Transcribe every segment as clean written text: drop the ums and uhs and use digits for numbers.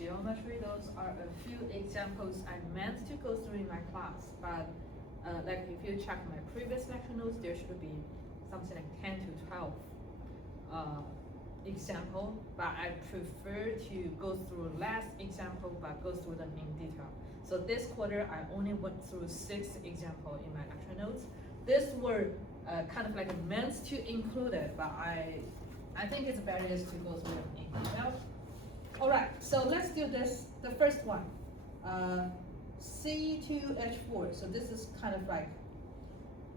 geometry. Those are a few examples I meant to go through in my class, but like if you check my previous lecture notes, there should be something like 10 to 12 example, but I prefer to go through less example, but go through them in detail. So this quarter, I only went through 6 examples in my lecture notes. These were kind of like meant to include it, but I think it's better is to go through them in detail. All right, so let's do this, the first one. C2H4, so this is kind of like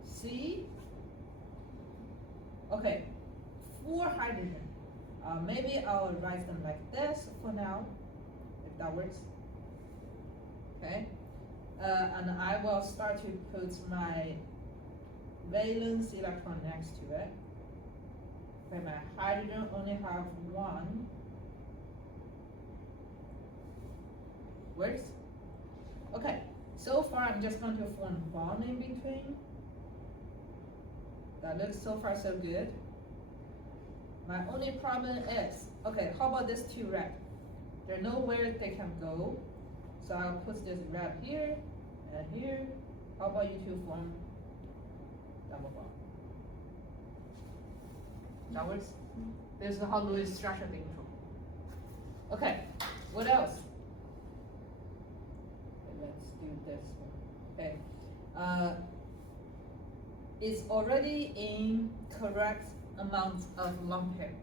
C, okay, 4 hydrogen. Maybe I'll write them like this for now, if that works. Okay, and I will start to put my valence electron next to it. Okay, my hydrogen only have 1. Works? Okay, so far I'm just going to form bond in between. That looks so far so good. My only problem is, okay, how about this 2 red? There's nowhere they can go. So I'll put this red here and here. How about you 2 form double bond? That works? This is how Lewis structure the intro. Okay, what else? Let's do this one. Okay. It's already in correct amount of lone pair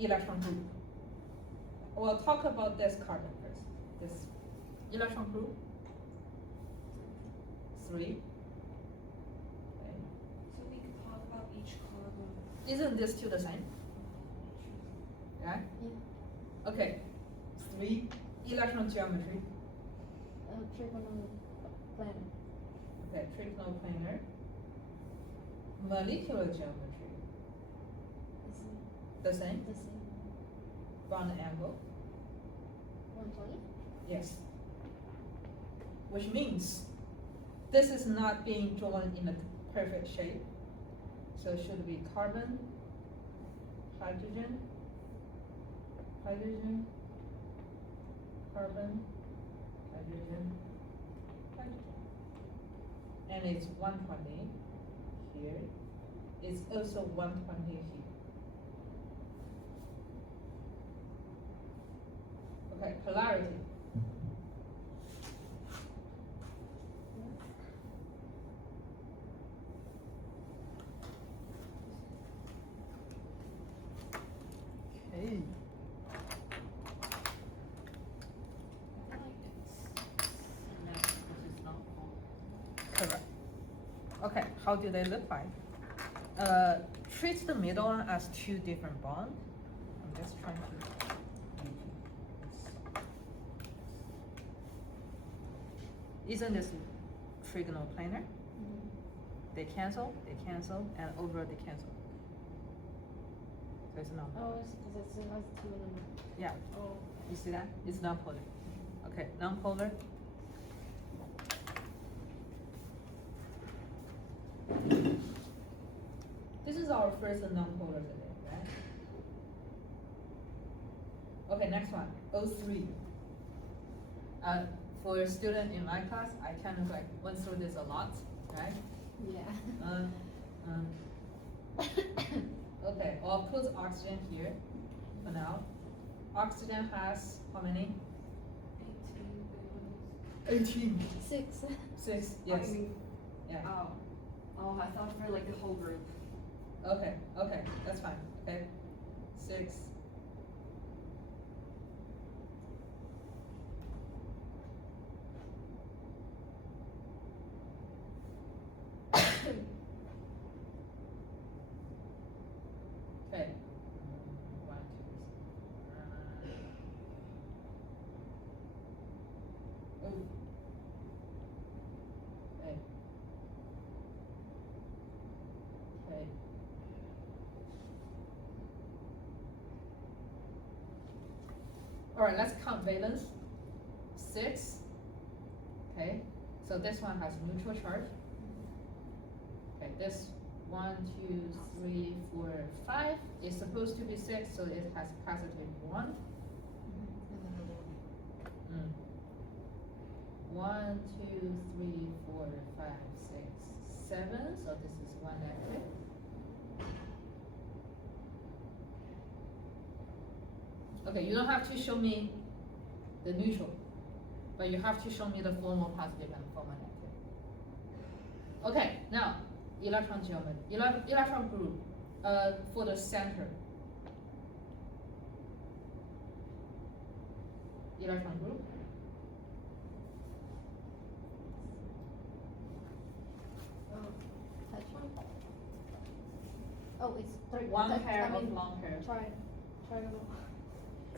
electron group. We'll talk about this carbon first. This electron group 3. Okay. So we could talk about each carbon. Isn't this 2 the same? Yeah? Yeah. Okay. 3 electron geometry. Trigonal planar. Okay, trigonal planar. Molecular geometry. The same? The same. Bond angle. 120? Yes. Which means this is not being drawn in a perfect shape. So it should be carbon, hydrogen, hydrogen, carbon, hydrogen, hydrogen. And it's 120 here. It's also 120 here. Okay, polarity. Okay. Correct. Okay, how do they look like? Treat the middle one as 2 different bonds. I'm just trying to. Isn't this trigonal planar? They cancel, and over they cancel. So it's not. Oh, it's because it has 2 of them. Yeah. Oh. You see that? It's nonpolar. Okay, nonpolar. This is our first nonpolar today, right? Okay, next one. O3. For a student in my class, I kind of like went through this a lot, right? Yeah. Okay, I'll put oxygen here for now. Oxygen has how many? 18. 6. 6, yes. I mean, Yeah. oh, I thought for like the whole group. Okay, that's fine. Okay, 6. Okay. 1, 2. Oh. Okay. Okay. All right, let's count valence. 6. Okay, so this one has neutral charge. Okay, this 1, 2, 3, 4, 5 is supposed to be 6, so it has positive 1. 1, 2, 3, 4, 5, 6, 7. So this is one negative. Okay, you don't have to show me the neutral, but you have to show me the formal positive and formal negative. Okay, now electron geometry, electron group for the center. Electron group. Touch one. Oh, it's third. One pair of long pair. Triangle.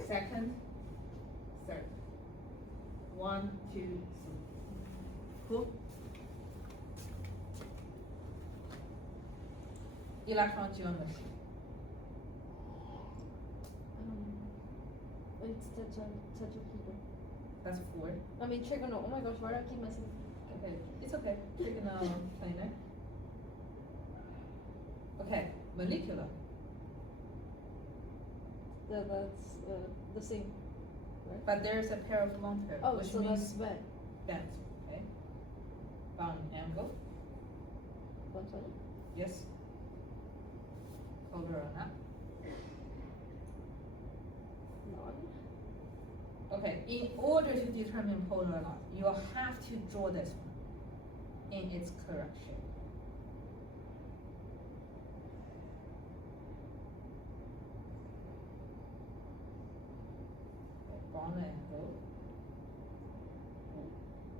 Second, third. 1, 2, 3. Cool. Electron geometry. It's touch of people. That's 4. I mean trigonal. Oh my gosh, why do I keep messing? Okay, it's okay. Trigonoplanar. Okay, molecular. That's the same. But there's a pair of long pair, Oh, which so means that's bad. bent. Okay. Bound angle. 120. Yes. Polar or not. Non. Okay. In order to determine polar or not, you have to draw this one in its correct shape. Bound angle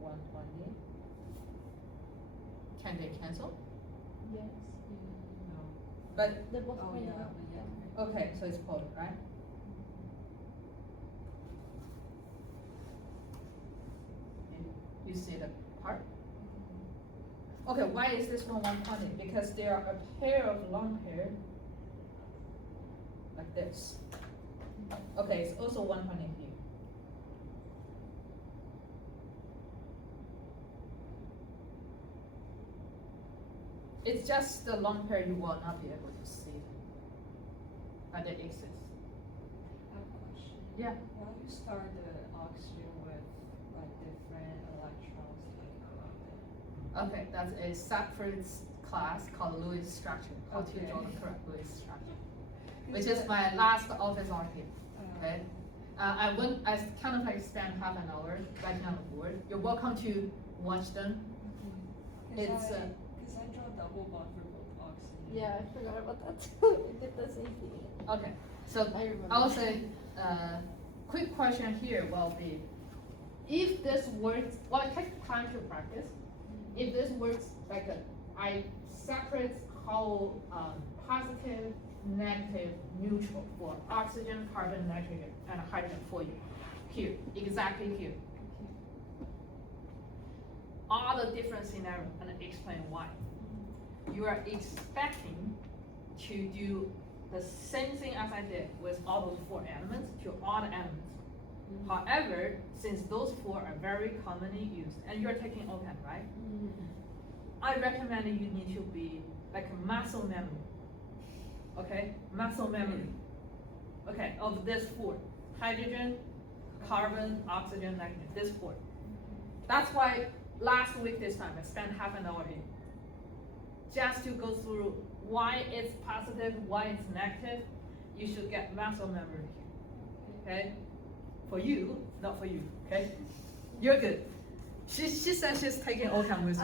120. Can they cancel? Yes. No. But They're both Oh, pointing yeah, out. yeah. okay, so it's polar, right? You see the part? Okay, why is this one 120? Because there are a pair of long pair like this. Okay, it's also 120 here. It's just the long pair you will not be able to see, but they exist. I have a question. Yeah. Why do you start the oxygen with like different electrons like around it? Okay, that's a separate class called Lewis structure. How to Okay. draw the correct Lewis structure, which is my last office article. Okay. I kind of like spent half an hour writing on the board. You're welcome to watch them. It's Because I draw double bond for both oxygen. Yeah, I forgot about that too. I did the same thing. okay. So I remember. I'll say, quick question here will be, if this works, well, it takes time to practice. If this works, like I separate how positive, negative, neutral for oxygen, carbon, nitrogen, and hydrogen for you. Here, exactly here. All the different scenarios and explain why. You are expecting to do the same thing as I did with all those 4 elements to all the elements. However, since those 4 are very commonly used, and you're taking OCHAN, right? I recommend you need to be like a muscle memory. Okay, muscle memory. Okay, of this 4: hydrogen, carbon, oxygen, nitrogen. This 4. That's why last week this time I spent half an hour here, just to go through why it's positive, why it's negative. You should get muscle memory here. Okay, for you, not for you. Okay, you're good. She said she's taking OCHAN with me.